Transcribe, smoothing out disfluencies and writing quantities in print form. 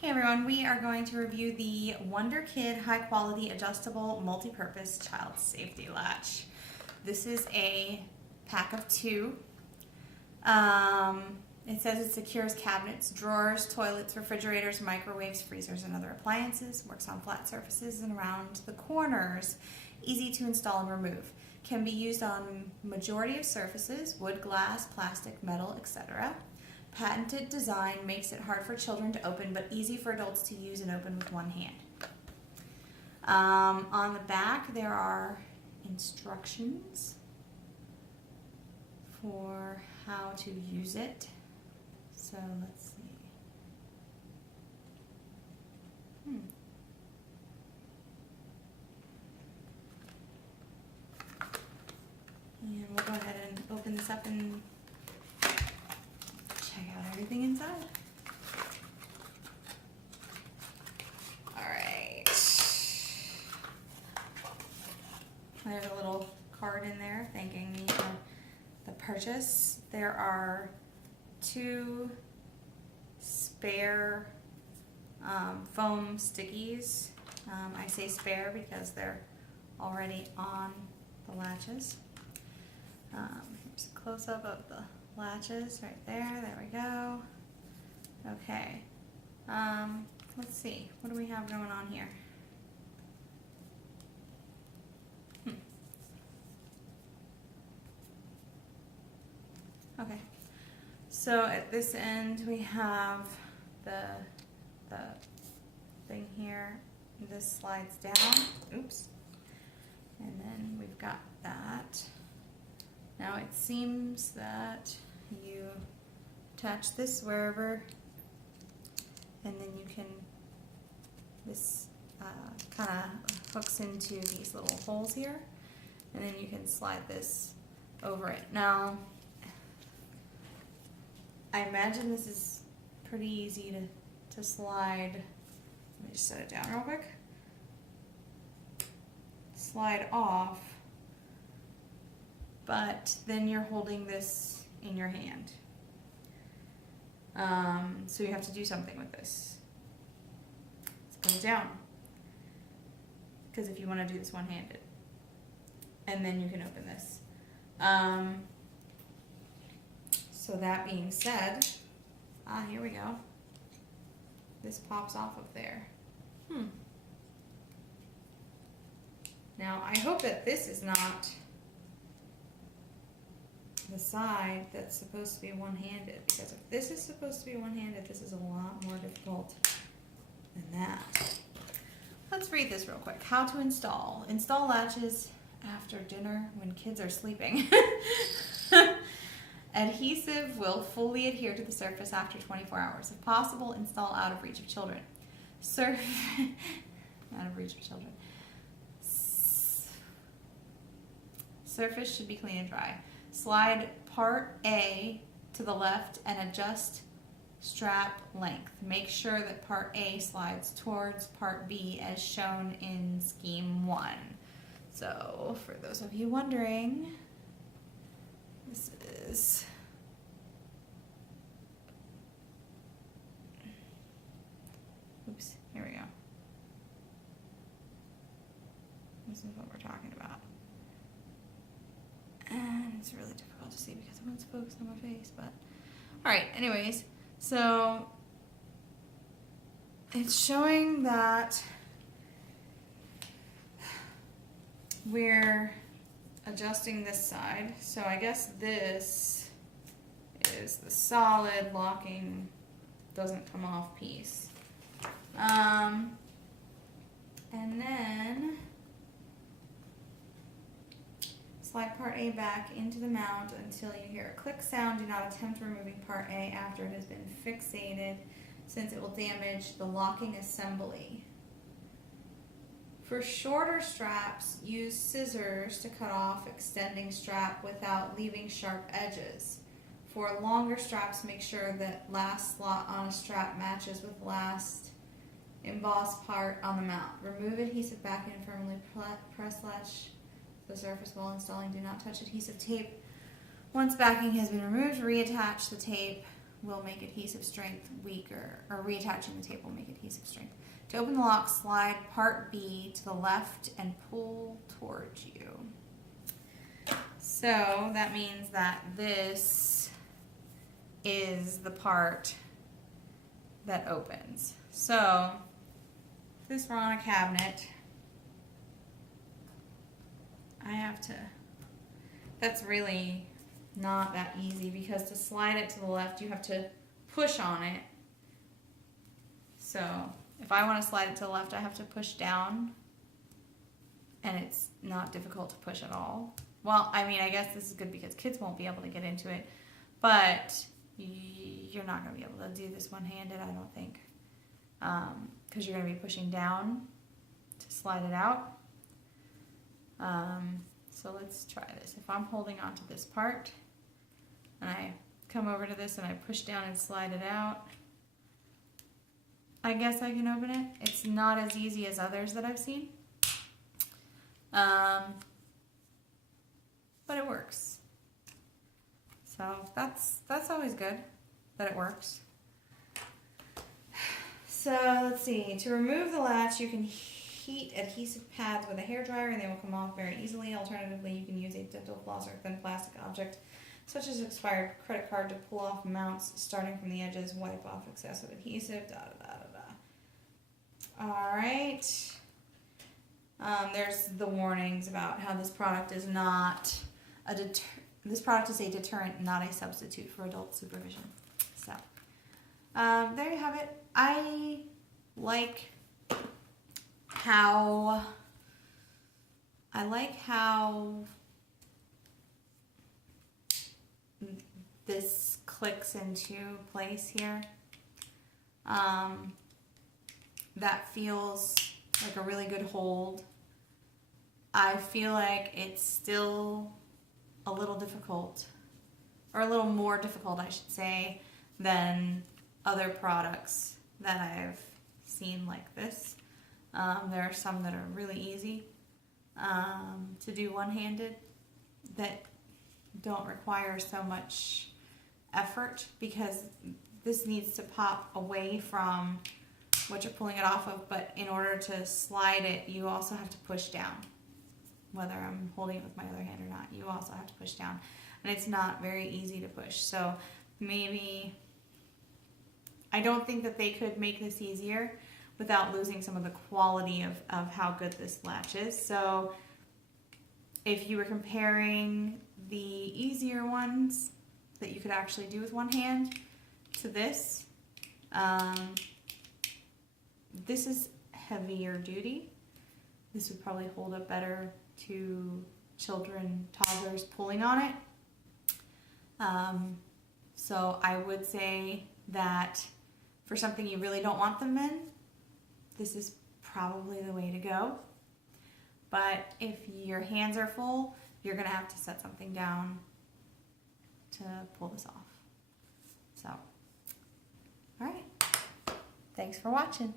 Hey everyone, we are going to review the Wonderkid High Quality Adjustable Multi-Purpose Child Safety Latch. This is a pack of 2. It says it secures cabinets, drawers, toilets, refrigerators, microwaves, freezers, and other appliances. Works on flat surfaces and around the corners. Easy to install and remove. Can be used on majority of surfaces, wood, glass, plastic, metal, etc. Patented design makes it hard for children to open, but easy for adults to use and open with one hand. On the back, there are instructions for how to use it. So let's see. And we'll go ahead and open this up and check out everything inside. Alright. There's a little card in there thanking me for the purchase. There are 2 spare foam stickies. I say spare because they're already on the latches. Here's a close-up of the latches right there. There we go. Okay. Let's see. What do we have going on here? Okay. So at this end we have the thing here. This slides down. Oops. And then we've got that. Now it seems that you attach this wherever, and then you can, this kind of hooks into these little holes here, and then you can slide this over it. Now, I imagine this is pretty easy to slide. Let me just set it down real quick. Slide off. But then you're holding this in your hand. So you have to do something with this. Let's put it down. Because if you want to do this one-handed. And then you can open this. So that being said, here we go. This pops off of there. Now I hope that this is not the side that's supposed to be one-handed, because if this is supposed to be one-handed, this is a lot more difficult than that. Let's read this real quick. How to install. Install latches after dinner when kids are sleeping. Adhesive will fully adhere to the surface after 24 hours. If possible, install out of reach of children. Out of reach of children. Surface should be clean and dry. Slide part A to the left and adjust strap length. Make sure that part A slides towards part B as shown in scheme 1. So, for those of you wondering, this is here we go. This is what we're talking about. And it's really difficult to see because one's focused on my face, but alright, anyways, so it's showing that we're adjusting this side. So I guess this is the solid locking, doesn't come off piece. And then slide part A back into the mount until you hear a click sound. Do not attempt removing part A after it has been fixated, since it will damage the locking assembly. For shorter straps, use scissors to cut off extending strap without leaving sharp edges. For longer straps, make sure that last slot on a strap matches with last embossed part on the mount. Remove adhesive back and firmly press latch the surface while installing. Do not touch adhesive tape. Once backing has been removed, reattach the tape will make adhesive strength weaker, or reattaching the tape will make adhesive strength. To open the lock, slide part B to the left and pull towards you. So that means that this is the part that opens. So if this were on a cabinet, I have to, that's really not that easy, because to slide it to the left, you have to push on it. So if I want to slide it to the left, I have to push down, and it's not difficult to push at all. Well, I mean, I guess this is good because kids won't be able to get into it, but you're not going to be able to do this one-handed, I don't think, because you're going to be pushing down to slide it out. So let's try this. If I'm holding on to this part, and I come over to this and I push down and slide it out, I guess I can open it. It's not as easy as others that I've seen. But it works. So that's always good that it works. So let's see. To remove the latch, you can heat adhesive pads with a hairdryer and they will come off very easily. Alternatively, you can use a dental floss or thin plastic object, such as expired credit card, to pull off mounts starting from the edges. Wipe off excessive adhesive. All right. There's the warnings about how this product is not a this product is a deterrent, not a substitute for adult supervision. So there you have it. I like how this clicks into place here. That feels like a really good hold. I feel like it's still a little difficult, or a little more difficult, I should say, than other products that I've seen like this. There are some that are really easy to do one-handed that don't require so much effort, because this needs to pop away from what you're pulling it off of, but in order to slide it, you also have to push down. Whether I'm holding it with my other hand or not, you also have to push down. And it's not very easy to push. So maybe, I don't think that they could make this easier without losing some of the quality of how good this latch is. So if you were comparing the easier ones that you could actually do with one hand to this, this is heavier duty. This would probably hold up better to children, toddlers pulling on it. So I would say that for something you really don't want them in, this is probably the way to go. But if your hands are full, you're going to have to set something down to pull this off. So, all right. Thanks for watching.